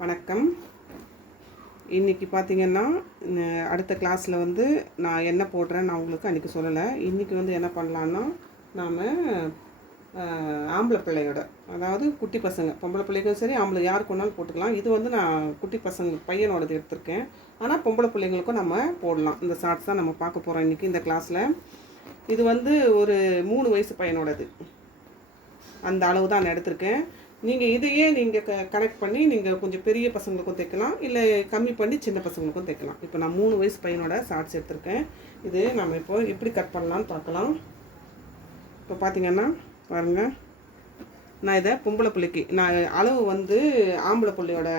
வணக்கம். இன்றைக்கி பார்த்திங்கன்னா அடுத்த கிளாஸில் வந்து நான் என்ன போடுறேன்னு நான் உங்களுக்கு அன்றைக்கி சொல்லலை. இன்றைக்கி வந்து என்ன பண்ணலான்னா, நாம் ஆம்பளை பிள்ளையோட, அதாவது குட்டி பசங்க, பொம்பளை பிள்ளைக்கும் சரி ஆம்பளை யாருக்கு வேணாலும் போட்டுக்கலாம். இது வந்து நான் குட்டி பசங்க பையனோடது எடுத்திருக்கேன். ஆனால் பொம்பளை பிள்ளைங்களுக்கும் நம்ம போடலாம். இந்த ஷார்ட்ஸ் தான் நம்ம பார்க்க போகிறோம் இன்றைக்கி இந்த கிளாஸில். இது வந்து ஒரு 3 வயசு பையனோடது, அந்த அளவு தான் நான் எடுத்திருக்கேன். நீங்கள் இதையே நீங்கள் கனெக்ட் பண்ணி நீங்கள் கொஞ்சம் பெரிய பசங்களுக்கும் தைக்கலாம், இல்லை கம்மி பண்ணி சின்ன பசங்களுக்கும் தைக்கலாம். இப்போ நான் 3 வயசு பையனோட ஷார்ட்ஸ் எடுத்திருக்கேன். இது நம்ம இப்போ எப்படி கட் பண்ணலான்னு பார்க்கலாம். இப்போ பார்த்திங்கன்னா பாருங்கள், நான் இதை பொம்பளை பிள்ளைக்கு நான் அளவு வந்து ஆம்பளை பிள்ளையோட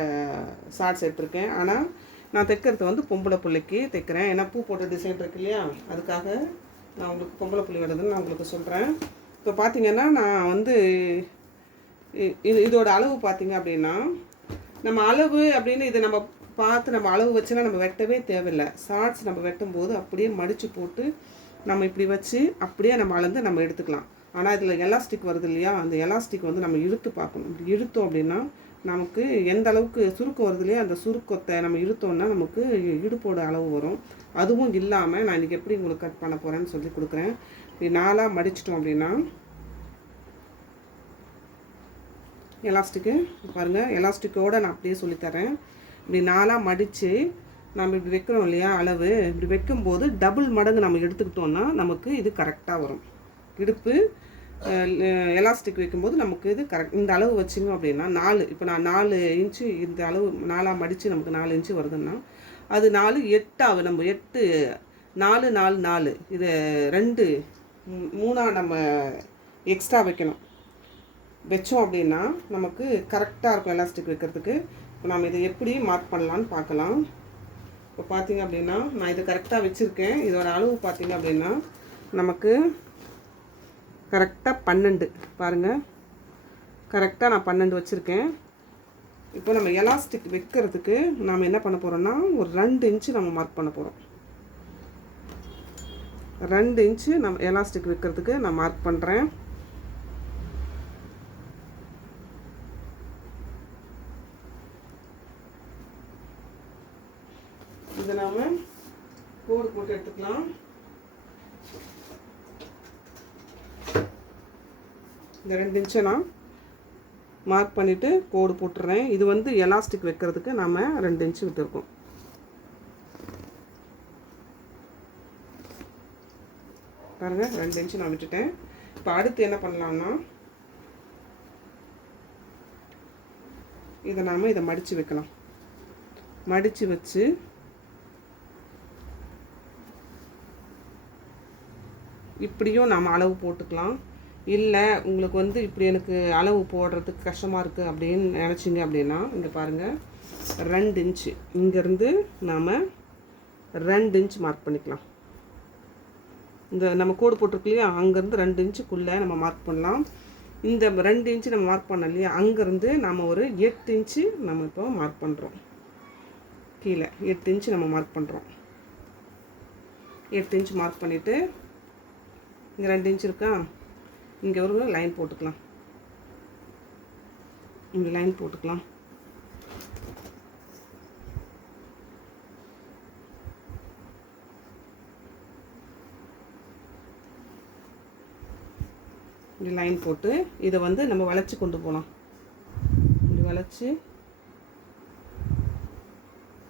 ஷார்ட்ஸ் எடுத்திருக்கேன். ஆனால் நான் தைக்கிறது வந்து பொம்பளை பிள்ளைக்கு தைக்கிறேன். ஏன்னா பூ போட்ட டிசைன் இருக்கு இல்லையா, அதுக்காக நான் உங்களுக்கு பொம்பளை பிள்ளையோடதுன்னு நான் உங்களுக்கு சொல்கிறேன். இப்போ பார்த்திங்கன்னா நான் வந்து இதோட அளவு பார்த்திங்க அப்படின்னா, நம்ம அளவு அப்படின்னு இதை நம்ம பார்த்து நம்ம அளவு வச்சுன்னா நம்ம வெட்டவே தேவையில்லை. ஷார்ட்ஸ் நம்ம வெட்டும்போது அப்படியே மடித்து போட்டு நம்ம இப்படி வச்சு அப்படியே நம்ம அளந்து நம்ம எடுத்துக்கலாம். ஆனால் இதில் எலாஸ்டிக் வருது இல்லையா, அந்த எலாஸ்டிக் வந்து நம்ம இழுத்து பார்க்கணும். இப்படி இழுத்தோம் அப்படின்னா நமக்கு எந்த அளவுக்கு சுருக்கம் வருது இல்லையா, அந்த சுருக்கத்தை நம்ம இழுத்தோன்னா நமக்கு இடுப்போட அளவு வரும். அதுவும் இல்லாமல் நான் இன்றைக்கி எப்படி உங்களுக்கு கட் பண்ண போகிறேன்னு சொல்லி கொடுக்குறேன். இப்படி 4ஆக மடிச்சிட்டோம் அப்படின்னா, எலாஸ்டிக்கு பாருங்கள், எலாஸ்டிக்கோடு நான் அப்படியே சொல்லித்தரேன். இப்படி 4ஆக மடித்து நம்ம இப்படி வைக்கிறோம் இல்லையா அளவு, இப்படி வைக்கும்போது டபுள் மடங்கு நம்ம எடுத்துக்கிட்டோன்னா நமக்கு இது கரெக்டாக வரும். இடுப்பு எலாஸ்டிக் வைக்கும்போது நமக்கு இது கரெக்ட். இந்த அளவு வச்சிங்க அப்படின்னா 4, இப்போ நான் 4 இன்ச்சு இந்த அளவு 4ஆக மடித்து நமக்கு 4 இன்ச்சு வருதுன்னா அது 4 8 ஆகும். நம்ம 8 4 4 4 இது 2 3ஆக நம்ம எக்ஸ்ட்ரா வைக்கணும். வச்சோம் அப்படின்னா நமக்கு கரெக்டாக இருக்கும் எலாஸ்டிக் வைக்கிறதுக்கு. இப்போ நம்ம இதை எப்படி மார்க் பண்ணலான்னு பார்க்கலாம். இப்போ பார்த்திங்க அப்படின்னா நான் இதை கரெக்டாக வச்சுருக்கேன். இதோட அளவு பார்த்திங்க அப்படின்னா நமக்கு கரெக்டாக 12. பாருங்கள், கரெக்டாக நான் 12 வச்சுருக்கேன். இப்போ நம்ம எலாஸ்டிக் வைக்கிறதுக்கு நாம் என்ன பண்ண போகிறோம்னா, ஒரு 2 இன்ச்சு நம்ம மார்க் பண்ண போகிறோம். 2 இன்ச்சு நம்ம எலாஸ்டிக் வைக்கிறதுக்கு நான் மார்க் பண்ணுறேன். இதை நாம் கோடு போட்டு எடுத்துக்கலாம். இந்த 2 இன்ச்சை நான் மார்க் பண்ணிவிட்டு கோடு போட்டுடுறேன். இது வந்து எலாஸ்டிக் வைக்கிறதுக்கு நாம் 2 இன்ச்சு விட்டுருக்கோம். பாருங்கள், 2 இன்ச்சு நான் விட்டுட்டேன். இப்போ அடுத்து என்ன பண்ணலாம்னா, இதை நாம் இதை மடித்து வைக்கலாம். மடித்து வச்சு இப்படியும் நம்ம அளவு போட்டுக்கலாம். இல்லை உங்களுக்கு வந்து இப்படி எனக்கு அளவு போடுறதுக்கு கஷ்டமாக இருக்குது அப்படின்னு நினச்சிங்க அப்படின்னா, இங்கே பாருங்கள், 2 இன்ச்சு இங்கேருந்து நாம் 2 இன்ச் மார்க் பண்ணிக்கலாம். இந்த நம்ம கோடு போட்டிருக்கு இல்லையா, அங்கேருந்து 2 இன்ச்சுக்குள்ளே நம்ம மார்க் பண்ணலாம். இந்த 2 இன்ச்சு நம்ம மார்க் பண்ணோம் இல்லையா, அங்கேருந்து நம்ம ஒரு 8 இன்ச்சு நம்ம இப்போ மார்க் பண்ணுறோம். கீழே 8 இன்ச்சு நம்ம மார்க் பண்ணுறோம். 8 இன்ச்சு மார்க் பண்ணிவிட்டு இங்கே 2 இன்ச் இருக்கா, இங்கே ஒரு லைன் போட்டுக்கலாம். இங்கே லைன் போட்டுக்கலாம். இப்படி லைன் போட்டு இதை வந்து நம்ம வளைச்சி கொண்டு போகலாம். இப்படி வளைச்சி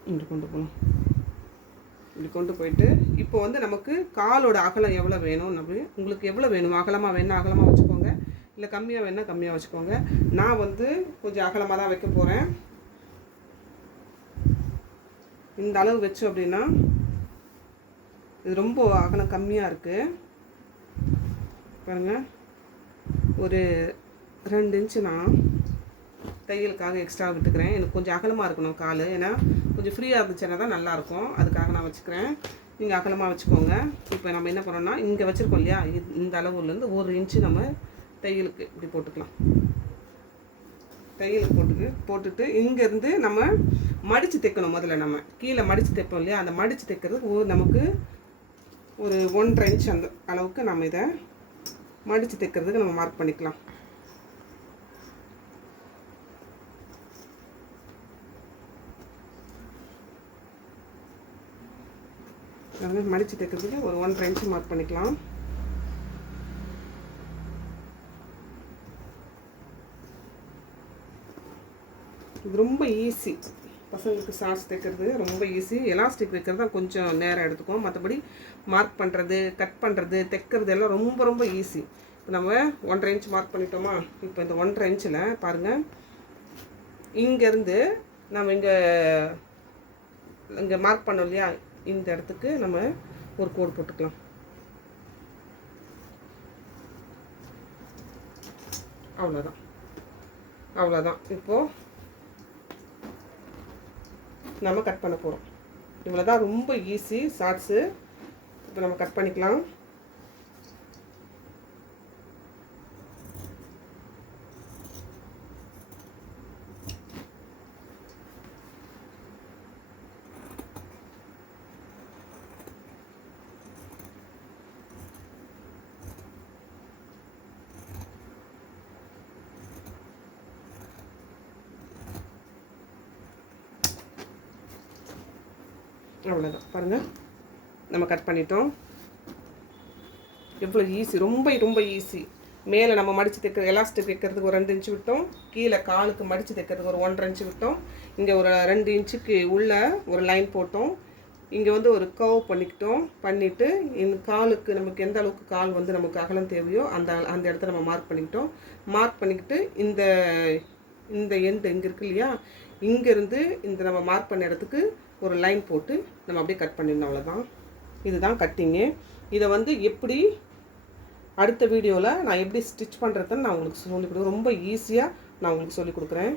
இப்படி கொண்டு போகலாம். இப்படி கொண்டு போயிட்டு இப்போ வந்து நமக்கு காலோட அகலம் எவ்வளோ வேணும், நம்ம உங்களுக்கு எவ்வளோ வேணும், அகலமாக வேணால் அகலமாக வச்சுக்கோங்க, இல்லை கம்மியாக வேணால் கம்மியாக வச்சுக்கோங்க. நான் வந்து கொஞ்சம் அகலமாக தான் வைக்க போகிறேன். இந்த அளவு வச்சு அப்படின்னா இது ரொம்ப அகலம் கம்மியாக இருக்குது. பாருங்கள், ஒரு 2 இன்ச்சு நான் தையலுக்காக எக்ஸ்ட்ரா விட்டுக்கிறேன். எனக்கு கொஞ்சம் அகலமாக இருக்கணும் கால், ஏன்னா கொஞ்சம் ஃப்ரீயாக இருந்துச்சுன்னா தான் நல்லாயிருக்கும். அதுக்காக நான் வச்சுக்கிறேன். நீங்கள் அகலமாக வச்சுக்கோங்க. இப்போ நம்ம என்ன பண்ணோம்னா, இங்கே வச்சுருக்கோம் இல்லையா, இந்த அளவுலேருந்து 1 இன்ச்சு நம்ம தையலுக்கு இப்படி போட்டுக்கலாம். தையலுக்கு போட்டுட்டு இங்கேருந்து நம்ம மடித்து தைக்கணும். முதல்ல நம்ம கீழே மடித்து தைப்போம் இல்லையா, அந்த மடித்து தைக்கிறதுக்கு நமக்கு ஒரு 1.5 இன்ச் அந்த அளவுக்கு நம்ம இதை மடித்து தைக்கிறதுக்கு நம்ம மார்க் பண்ணிக்கலாம். அதாவது மடித்து தைக்கிறதுக்கு ஒரு 1.5 இன்ச்சு மார்க் பண்ணிக்கலாம். இது ரொம்ப ஈஸி, பசங்களுக்கு ஷார்ட்ஸ் தைக்கிறது ரொம்ப ஈஸி. எலாஸ்டிக் வைக்கிறது தான் கொஞ்சம் நேரம் எடுத்துக்கும். மற்றபடி மார்க் பண்ணுறது, கட் பண்ணுறது, தைக்கிறது எல்லாம் ரொம்ப ரொம்ப ஈஸி. இப்போ நம்ம 1.5 இன்ச் மார்க் பண்ணிட்டோமா? இப்போ இந்த 1.5 இன்ச்சில் பாருங்கள், இங்கேருந்து நம்ம இங்கே மார்க் பண்ணோம் இல்லையா, இந்த இடத்துக்கு நம்ம ஒரு கோடு போட்டுக்கலாம். அவ்வளோதான், அவ்வளோதான். இப்போது நம்ம கட் பண்ண போகிறோம். இவ்வளோ தான், ரொம்ப ஈஸி ஷார்ட்ஸு. இப்போ நம்ம கட் பண்ணிக்கலாம். அவ்வளோதான், பாருங்கள் நம்ம கட் பண்ணிட்டோம். எவ்வளோ ஈஸி, ரொம்ப ரொம்ப ஈஸி. மேலே நம்ம மடித்து தைக்கிற எலாஸ்டிக் வைக்கிறதுக்கு ஒரு 2 இன்ச்சு விட்டோம். கீழே காலுக்கு மடித்து தைக்கிறதுக்கு ஒரு 1.5 இன்ச்சு விட்டோம். இங்கே ஒரு 2 இன்ச்சுக்கு உள்ள ஒரு லைன் போட்டோம். இங்கே வந்து ஒரு கர்வ் பண்ணிவிட்டு இந்த காலுக்கு நமக்கு எந்த அளவுக்கு கால் வந்து நமக்கு அகலம் தேவையோ அந்த இடத்த நம்ம மார்க் பண்ணிக்கிட்டு இந்த எண்டு இங்கே இருக்கு இல்லையா, இங்கேருந்து இந்த நம்ம மார்க் பண்ண இடத்துக்கு ஒரு லைன் போட்டு நம்ம அப்படியே கட் பண்ணிடணும். அவ்வளோதான், இதுதான் கட்டிங்கு. இதை வந்து எப்படி அடுத்த வீடியோவில் நான் எப்படி ஸ்டிச் பண்ணுறதுன்னு நான் உங்களுக்கு சொல்லிக் கொடுக்குறேன். ரொம்ப ஈஸியாக நான் உங்களுக்கு சொல்லிக் கொடுக்குறேன்.